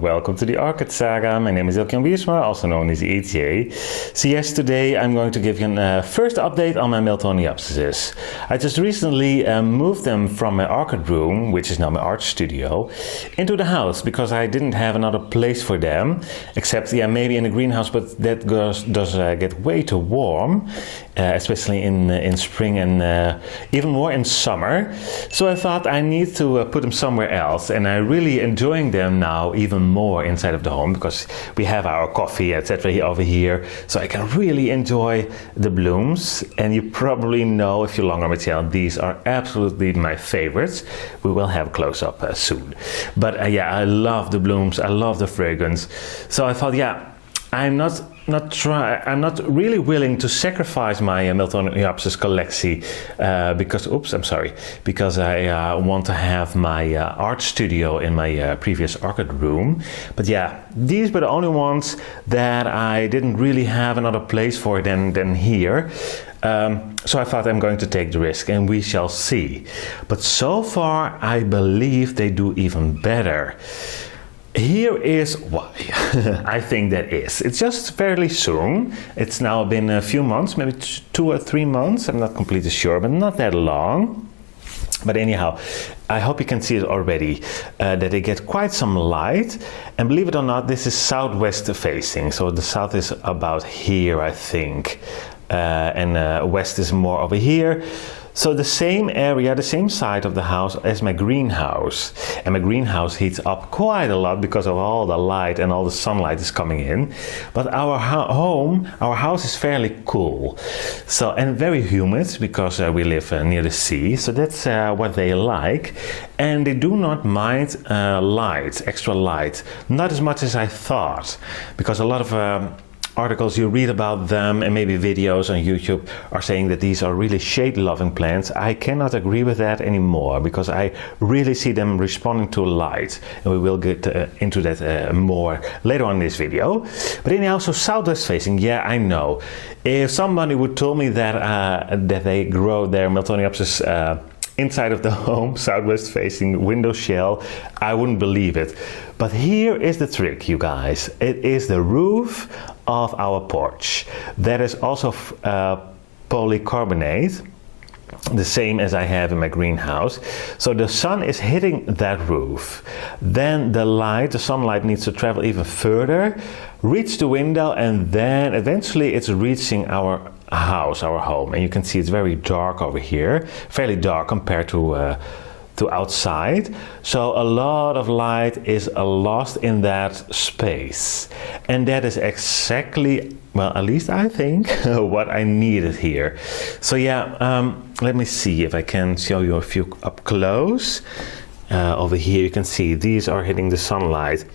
welcome to the Orchid Saga. My name is Ilke, also known as EJ. So yes, today I'm going to give you a first update on my Miltoniopsis. I just recently moved them from my orchid room, which is now my art studio, into the house because I didn't have another place for them, except maybe in the greenhouse, but that does get way too warm, especially in spring and even more in summer. So I thought I need to put them somewhere else, and I'm really enjoying them now even more inside of the home because we have our coffee, etc. over here, so I can really enjoy the blooms. And you probably know, if you're longer on my channel, these are absolutely my favorites. We will have a close-up soon. But I love the blooms, I love the fragrance. So I thought, I'm not really willing to sacrifice my Miltoniopsis collection because I want to have my art studio in my previous orchid room. But these were the only ones that I didn't really have another place for than here. So I thought I'm going to take the risk, and we shall see. But so far I believe they do even better. Here is why I think that is. It's just fairly soon. It's now been a few months, maybe 2 or 3 months. I'm not completely sure, but not that long. But anyhow, I hope you can see it already, that they get quite some light. And believe it or not, this is southwest facing. So the south is about here, I think. And west is more over here. So the same area, the same side of the house as my greenhouse. And my greenhouse heats up quite a lot because of all the light and all the sunlight is coming in. But our house is fairly cool. So, and very humid because we live near the sea. So that's what they like. And they do not mind light, extra light. Not as much as I thought. Because a lot of articles you read about them and maybe videos on YouTube are saying that these are really shade-loving plants. I cannot agree with that anymore because I really see them responding to light, and we will get into that more later on in this video. But anyhow, so southwest facing, I know. If somebody would tell me that that they grow their Miltoniopsis inside of the home, southwest facing window shell, I wouldn't believe it. But here is the trick, you guys. It is the roof of our porch. That is also polycarbonate, the same as I have in my greenhouse. So the sun is hitting that roof. Then the sunlight needs to travel even further, reach the window, and then eventually it's reaching our house, our home. And you can see it's very dark over here, fairly dark compared to outside. So a lot of light is lost in that space. And that is exactly, well, at least I think, what I needed here. So let me see if I can show you a few up close. Over here you can see these are hitting the sunlight.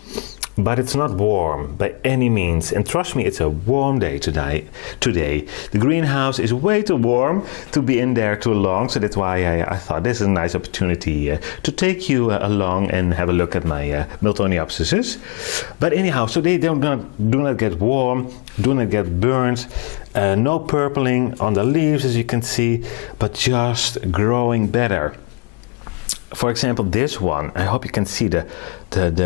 But it's not warm by any means, and trust me, it's a warm day today. The greenhouse is way too warm to be in there too long, so that's why I thought this is a nice opportunity to take you along and have a look at my Miltoniopsises. But anyhow, so they do not get warm, do not get burnt, no purpling on the leaves as you can see, but just growing better. For example, this one, I hope you can see the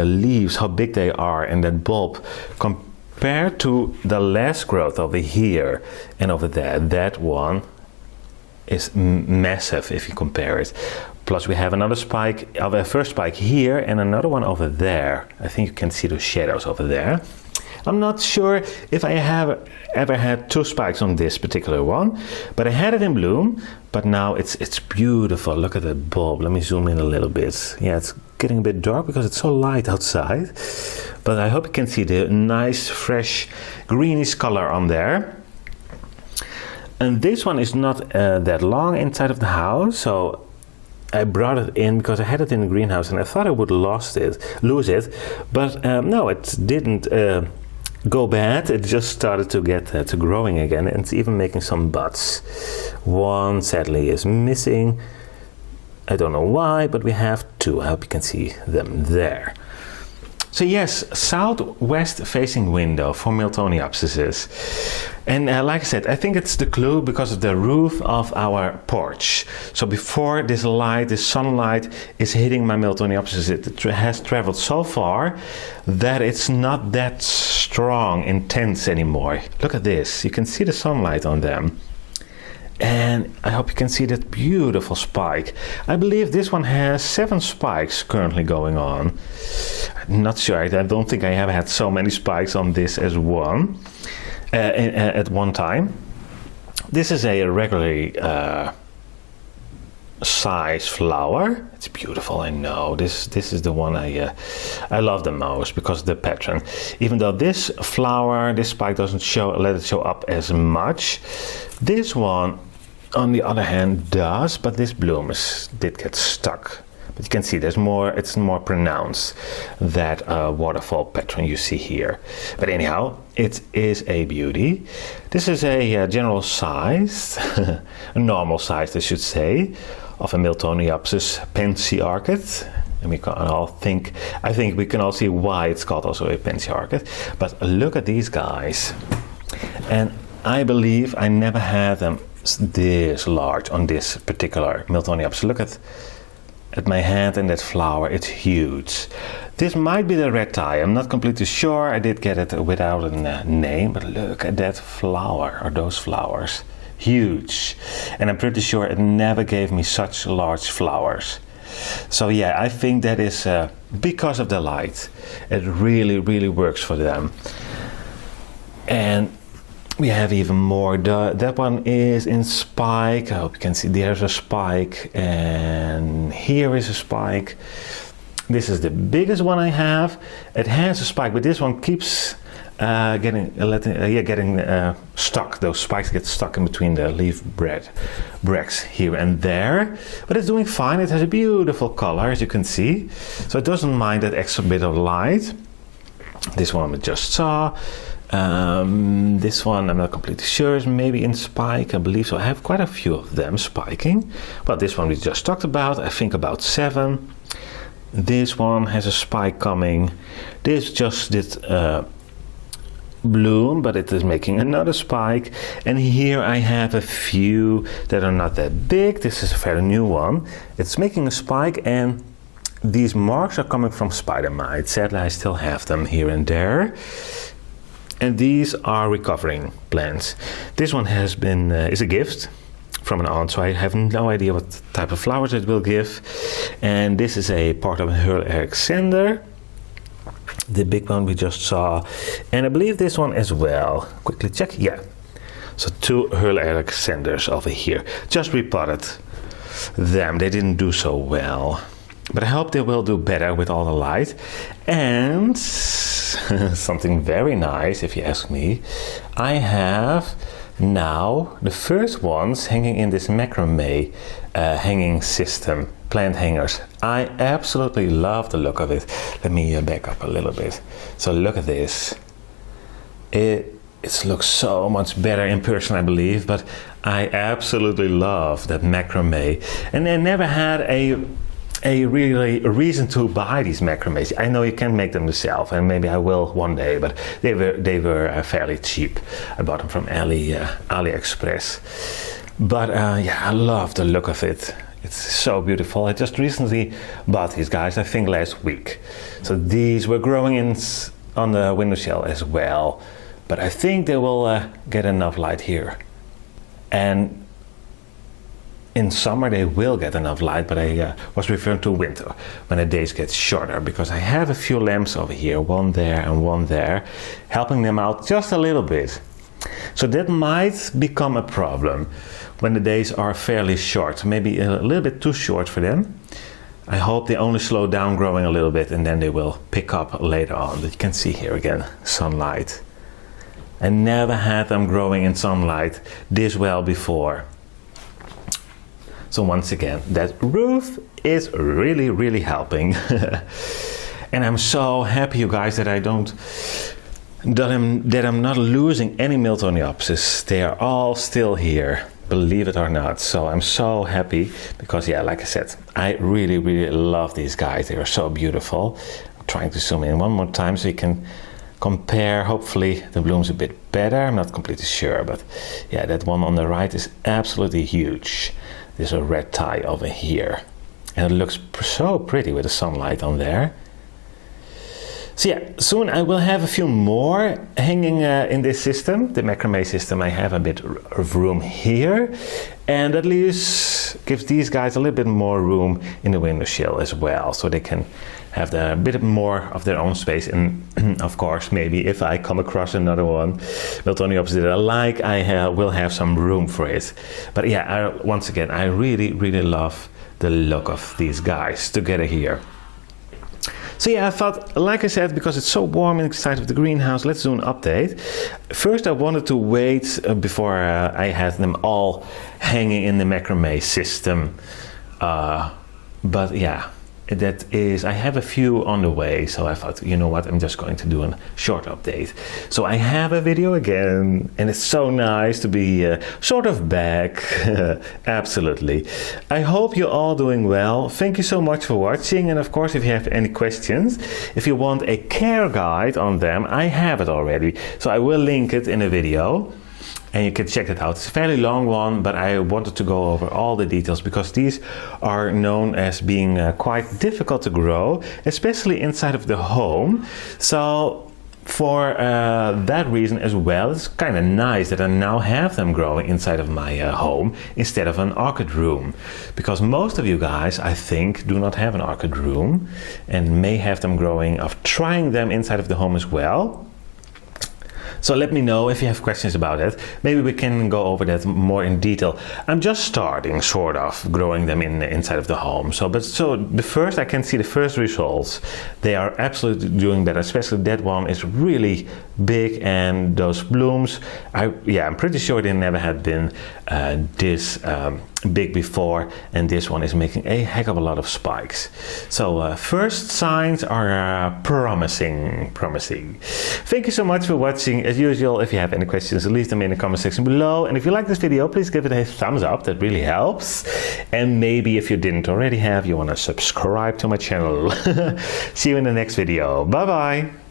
leaves, how big they are, and that bulb compared to the last growth over here and over there. That one is massive if you compare it. Plus we have another spike, a first spike here and another one over there. I think you can see the shadows over there. I'm not sure if I have ever had 2 spikes on this particular one, but I had it in bloom, but now it's beautiful. Look at that bulb. Let me zoom in a little bit. It's getting a bit dark because it's so light outside, but I hope you can see the nice fresh greenish color on there. And this one is not that long inside of the house, so I brought it in because I had it in the greenhouse and I thought I would lose it, but no, it didn't go bad. It just started to get to growing again, and it's even making some buds. One sadly is missing. I don't know why, but we have 2. I hope you can see them there. So yes, southwest facing window for Miltoniopsis. And like I said, I think it's the clue because of the roof of our porch. So before this light, this sunlight is hitting my Miltoniopsis, it has traveled so far that it's not that strong, intense anymore. Look at this, you can see the sunlight on them. And I hope you can see that beautiful spike. I believe this one has 7 spikes currently going on. I'm not sure, I don't think I have had so many spikes on this as one at one time. This is a regularly size flower. It's beautiful, I know. This is the one I love the most because of the pattern. Even though this flower, this spike doesn't let it show up as much. This one, on the other hand, does, but this bloom did get stuck. But you can see there's more, it's more pronounced, that waterfall pattern you see here. But anyhow, it is a beauty. This is a general size, a normal size I should say, of a Miltoniopsis pensy orchid. And we can all think, I think we can all see why it's called also a pensy orchid. But look at these guys. And I believe I never had them this large on this particular Miltoniopsis. Look at my hand and that flower, it's huge. This might be the red tie, I'm not completely sure. I did get it without a name, but look at that flower, or those flowers. Huge. And I'm pretty sure it never gave me such large flowers. So yeah, I think that is because of the light. It really, really works for them. And we have even more. That one is in spike. I hope you can see there's a spike, and here is a spike. This is the biggest one I have. It has a spike, but this one keeps getting stuck. Those spikes get stuck in between the leaf bracts here and there. But it's doing fine. It has a beautiful color, as you can see. So it doesn't mind that extra bit of light. This one we just saw. This one I'm not completely sure, is maybe in spike, I believe so. I have quite a few of them spiking. Well, this one we just talked about, I think about 7. This one has a spike coming. This just did bloom, but it is making another spike. And here I have a few that are not that big. This is a very new one. It's making a spike, and these marks are coming from spider mite. Sadly, I still have them here and there. And these are recovering plants. This one has been is a gift from an aunt, so I have no idea what type of flowers it will give. And this is a part of a Hurl Alexander, the big one we just saw. And I believe this one as well. Quickly check, yeah. So 2 Hurl Alexanders over here. Just repotted them, they didn't do so well. But I hope they will do better with all the light. And something very nice, if you ask me, I have now the first ones hanging in this macrame hanging system, plant hangers. I absolutely love the look of it. Let me back up a little bit. So look at this. It looks so much better in person, I believe, but I absolutely love that macrame. And I never had a reason to buy these macrames. I know you can make them yourself, and maybe I will one day, but they were fairly cheap. I bought them from AliExpress. But yeah, I love the look of it. It's so beautiful. I just recently bought these guys, I think last week. So these were growing on the windowsill as well. But I think they will get enough light here. And in summer they will get enough light, but I was referring to winter, when the days get shorter, because I have a few lamps over here, one there and one there, helping them out just a little bit. So that might become a problem when the days are fairly short, maybe a little bit too short for them. I hope they only slow down growing a little bit, and then they will pick up later on. But you can see here again, sunlight. I never had them growing in sunlight this well before. So once again, that roof is really, really helping. And I'm so happy, you guys, that I'm not losing any Miltoniopsis. They are all still here, believe it or not. So I'm so happy because, yeah, like I said, I really, really love these guys. They are so beautiful. trying to zoom in one more time so you can compare. Hopefully the bloom's a bit better. I'm not completely sure, but yeah, that one on the right is absolutely huge. There's a red tie over here, and it looks so pretty with the sunlight on there. So yeah, soon I will have a few more hanging in this system, the macrame system. I have a bit of room here, and at least gives these guys a little bit more room in the windowsill as well, so they can have a bit more of their own space. And of course, maybe if I come across another one, Miltoniopsis that I like, I will have some room for it. But yeah, once again, I really, really love the look of these guys together here. So yeah, I thought, like I said, because it's so warm inside of the greenhouse, let's do an update. First, I wanted to wait before I had them all hanging in the macrame system. But yeah, that is, I have a few on the way, so I thought, you know what, I'm just going to do a short update. So I have a video again, and it's so nice to be sort of back. Absolutely. I hope you're all doing well. Thank you so much for watching, and of course, if you have any questions, if you want a care guide on them, I have it already, so I will link it in a video. And you can check it out. It's a fairly long one, but I wanted to go over all the details because these are known as being quite difficult to grow, especially inside of the home. So for that reason as well, it's kind of nice that I now have them growing inside of my home instead of an orchid room. Because most of you guys, I think, do not have an orchid room and may have them growing, of trying them inside of the home as well. So let me know if you have questions about it. Maybe we can go over that more in detail. I'm just starting, sort of, growing them inside of the home. So the first, I can see the first results. They are absolutely doing better, especially that one is really big, and those blooms, I'm pretty sure they never had been this big before, and this one is making a heck of a lot of spikes. So first signs are promising. Thank you so much for watching. As usual, if you have any questions, leave them in the comment section below, and if you like this video, please give it a thumbs up. That really helps. And maybe if you didn't already have, you want to subscribe to my channel. See you in the next video. Bye bye.